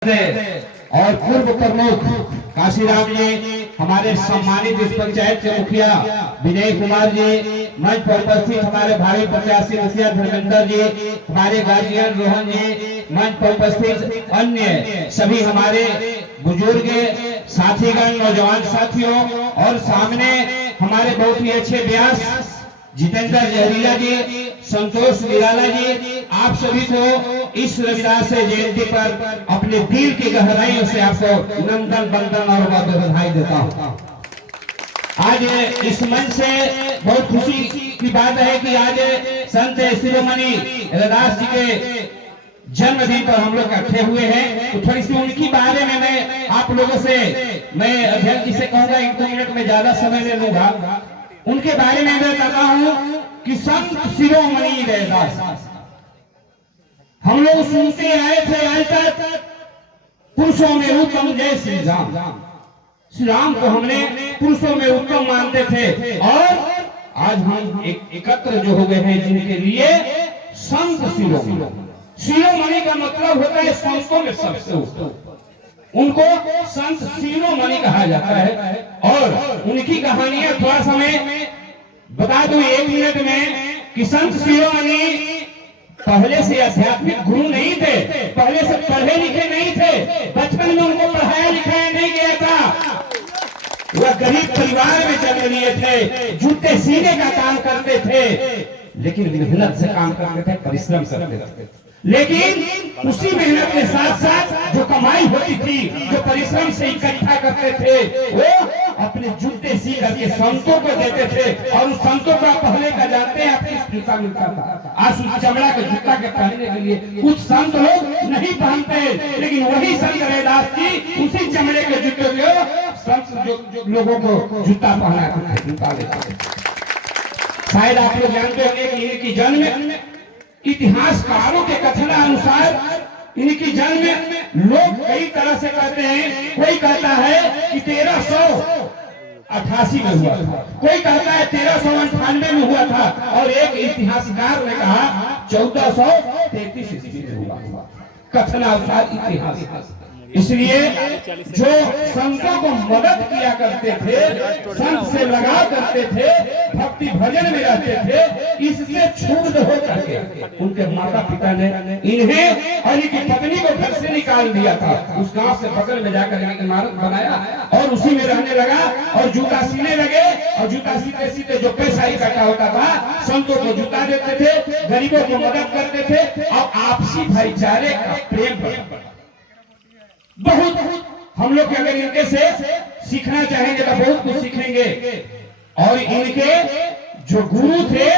और पूर्व प्रमुख काशीराम जी, हमारे सम्मानित इस पंचायत के मुखिया विजय कुमार जी, मंच पर उपस्थित हमारे भावी प्रत्याशी मुखिया धर्मेंद्र जी, हमारे गार्जियन रोहन जी, मंच पर उपस्थित अन्य सभी हमारे बुजुर्ग साथीगण, नौजवान साथियों, और सामने हमारे बहुत ही अच्छे व्यास जितेंद्र जहरीला जी, संतोष निराला जी, आप सभी को इस रविदास जयंती पर अपने दिल की गहराइयों से आपको नंदन बंदन और बधाई देता हूँ। आज इस मंच से बहुत खुशी की बात है कि आज संत शिरोमणि रविदास जी के जन्मदिन पर हम लोग इकट्ठे हुए हैं। तो थोड़ी सी उनकी बारे में मैं आप लोगों से, मैं अध्यक्ष जी से कहूंगा 1-2 मिनट में ज्यादा समय ले लूंगा। उनके बारे में मैं कहता हूं कि संत शिरोमणि रविदास हम लोग सुनते आए थे आज तक, पुरुषों में उत्तम जय श्री राम। श्री राम को हमने पुरुषों में उत्तम मानते थे, और आज हम एकत्र जो हो गए हैं जिनके लिए संत शिरोमणि। शिरोमणि का मतलब होता है संतों में सबसे उत्तम, उनको संत शिरोमणि कहा जाता है। और उनकी कहानियां थोड़ा सा मैं बता दूं 1 मिनट में कि संत शिरोमणि पहले से आध्यात्मिक गुरु नहीं थे, पहले से पढ़े लिखे नहीं थे, बचपन में उनको पढ़ाया लिखाया नहीं गया था। वह गरीब परिवार में जन्म लिए थे, जूते सीने का काम करते थे, लेकिन मेहनत से काम करते थे, परिश्रम करते थे। लेकिन उसी मेहनत के साथ साथ जो कमाई होती थी, जो परिश्रम से इकट्ठा करते थे, वो अपने जूते सी करके संतों को देते थे। और उस संतों का पहले का जानते हैं आपको जूता मिलता था, आज उस चमड़ा के जूता के पहनने के लिए कुछ संत लोग नहीं पहनते, लेकिन वही संत रविदास जी उसी चमड़े के जूते को संत जो लोगों को जूता पहना जूता लेते। शायद आप लोग जानते होंगे कि इनकी जन्म, इतिहासकारों के कथनानुसार इनकी जन्म लोग कई तरह से कहते हैं। कोई कहता है कि 1388 में हुआ था, कोई कहता है 1398 में हुआ था, और एक इतिहासकार ने कहा 1433 ईस्वी में हुआ। कथनानुसार इतिहास। इसलिए जो संतों को मदद किया करते थे, संत से लगा करते थे, भक्ति भजन में रहते थे, इससे क्षुब्ध हो करके उनके माता पिता ने इन्हें और इनकी पत्नी को घर से निकाल दिया था। उस गांव से बगल में जाकर एक इमारत बनाया और उसी में रहने लगा, और जूता सीने लगे, और जूता सीते सीते जो पैसा इकट्ठा होता था संतों को जूता देते थे, गरीबों को मदद करते थे, और आपसी भाईचारे का प्रेम बहुत हम लोग अगर इनके से सीखना चाहेंगे तो बहुत कुछ सीखेंगे। और इनके जो गुरु थे,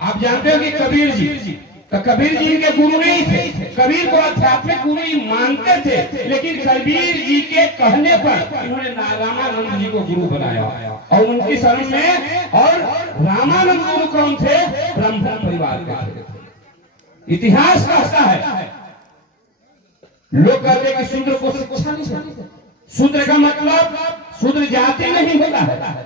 आप जानते हो कि कबीर जी, तो कबीर जी इनके गुरु नहीं थे। कबीर को आध्यात्मिक गुरु ही मानते थे, लेकिन कबीर जी के कहने पर इन्होंने रामानंद जी को गुरु बनाया, और उनकी शरण में। और रामानंद गुरु कौन थे? ब्राह्मण परिवार के थे। इतिहास कहता है, लोग कहते हैं कि शूद्र को शिक्षा नहीं देते। शूद्र का मतलब शूद्र जाति नहीं होता है।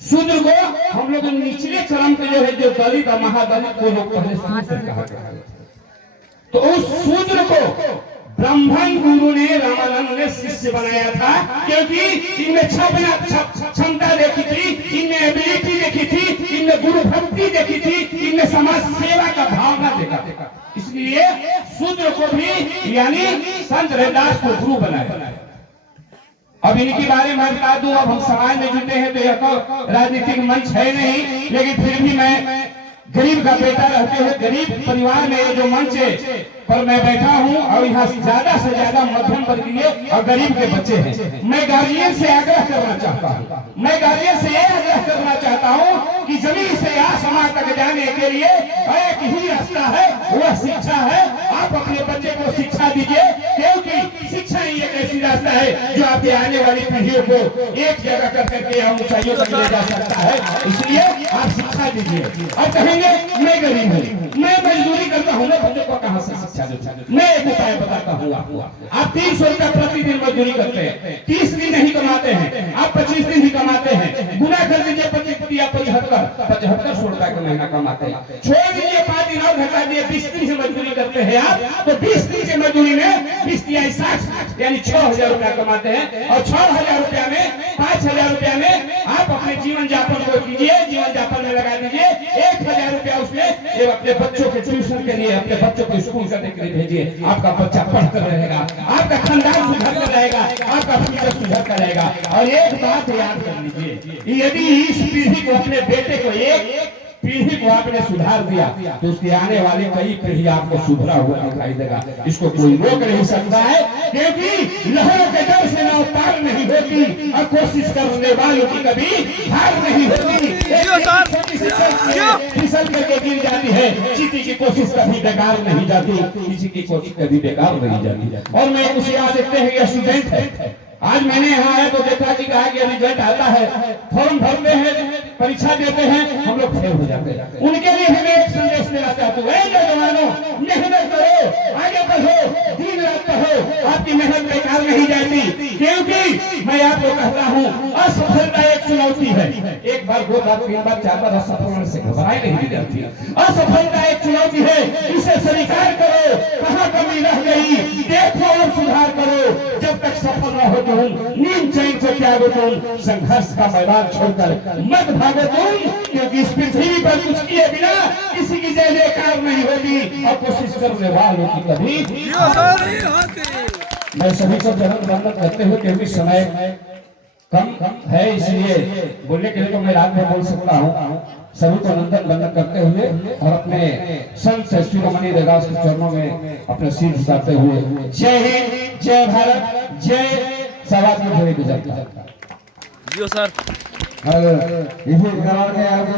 शूद्र को हम लोग निचले क्रम के जो है, जो दलित और महादलित को लोग पहले शूद्र कहा गया है। तो उस शूद्र को ब्राह्मण गुरु ने, रामानंद ने शिष्य बनाया था, क्योंकि इनमें क्षमता देखी थी, इनमें एबिलिटी देखी थी, इनमें गुरु भक्ति देखी थी, इनमें समाज सेवा का भावना देखा। इसलिए शूद्र को भी यानी संत रविदास को गुरु बनाया। अब इनके बारे में बता दूं, अब हम समाज में जुटे हैं तो यह तो राजनीतिक मंच है नहीं, लेकिन फिर भी मैं गरीब का बेटा रहते हुए गरीब परिवार में जो मंच पर मैं बैठा हूं, और यहाँ ज्यादा से ज्यादा मध्यम वर्गीय और गरीब के बच्चे हैं। मैं गार्जियन से आग्रह करना चाहता हूँ, मैं गार्जियन से यह आग्रह करना चाहता हूँ कि जमीन से आसमान तक जाने के लिए एक ही रास्ता है, वह शिक्षा है। आप अपने बच्चे को शिक्षा दीजिए, क्योंकि शिक्षा ही एक ऐसी रास्ता है जो आपके आने वाली पीढ़ियों को एक जगह कर करके हम ऊंचाइयों तक ले जा सकता है। इसलिए आप शिक्षा दीजिए। और कहेंगे मैं गरीब हूँ, मैं मजदूरी करता हूँ, मैं बच्चों को कहाँ से शिक्षा दूँ? मैं एक उपाय बताता हूँ आपको। आप 300 रुपया प्रतिदिन मजदूरी करते हैं, 30 दिन नहीं कमाते हैं, आप 25 दिन ही कमाते हैं, गुना कर दीजिए 75 या 75 रुपया का महीना कमाते हैं। छोड़ दीजिए 5 दिन और घटा दिए, 20 दिन से मजदूरी करते हैं आप, तो 20 दिन की मजदूरी में 20 या 60 यानी 6000 रुपया कमाते हैं। और 6000 रुपया में 5000 रुपया में आप अपने जीवन यापन को कीजिए, जीवन यापन में लगा दीजिए। 1000 रुपया उसमें अपने बच्चों के ट्यूशन के लिए, अपने बच्चों को स्कूल करने के लिए भेजिए। आपका बच्चा पढ़कर रहेगा, आपका खानदान सुधर कर रहेगा, आपका फ्यूचर सुधर कर रहेगा। और एक बात याद कर लीजिए, यदि इस पीढ़ी को, अपने बेटे को, एक पीढ़ी को आपने सुधार दिया तो उसकी आने वाली कई पीढ़ी आपको सुधरा हुआ दिखाई देगा। इसको कोई रोक नहीं सकता है, क्योंकि लहरों के डर से नाव पार नहीं होती और कोशिश करने वालों की कभी हार नहीं होती। फिसल करके गिर जाती है, किसी की कोशिश कभी बेकार नहीं जाती, किसी की कोशिश कभी बेकार नहीं जाती। और मैं कुछ यहाँ देखते हैं कि स्टूडेंट है, आज मैंने यहाँ आया तो देखा कि कहा कि रिजल्ट आता है, फॉर्म भरते हैं, परीक्षा देते हैं, हम लोग फेल हो जाते हैं। उनके लिए हमें एक संदेश देना चाहता हूँ, नौजवानों, मेहनत करो, आगे बढ़ो, दिन रात पढ़ो, आपकी मेहनत बेकार नहीं जाती। क्योंकि मैं आपको कहता हूँ, असफलता एक चुनौती है। एक बार, 2 बार, 3 बार, 4 बार असफल होने से घबराई नहीं जाती। असफलता एक चुनौती है, इसे स्वीकार करो, कहाँ कमी रह गई देखो और सुधार करो। जब तक सफल न हो तुम, नींद चैन को त्यागो तुम, संघर्ष का मैदान छोड़कर मत भागो तुम, क्योंकि इस पृथ्वी पर कुछ किए बिना किसी की जय जयकार नहीं होगी और कोशिश करने वालों की कभी नहीं होती। मैं सभी को जन्म वंदन करते हुए, क्योंकि समय कम है इसलिए बोलने के लिए तो मैं रात में बोल सकता हूँ। सभी को नंदन वंदन करते हुए और अपने संत शिरोमणि रैदास के चरणों में अपने सिर झुकाते हुए, जय हिंद, जय भारत, जय सवाल में गुजरता। जियो सर। इसी कारण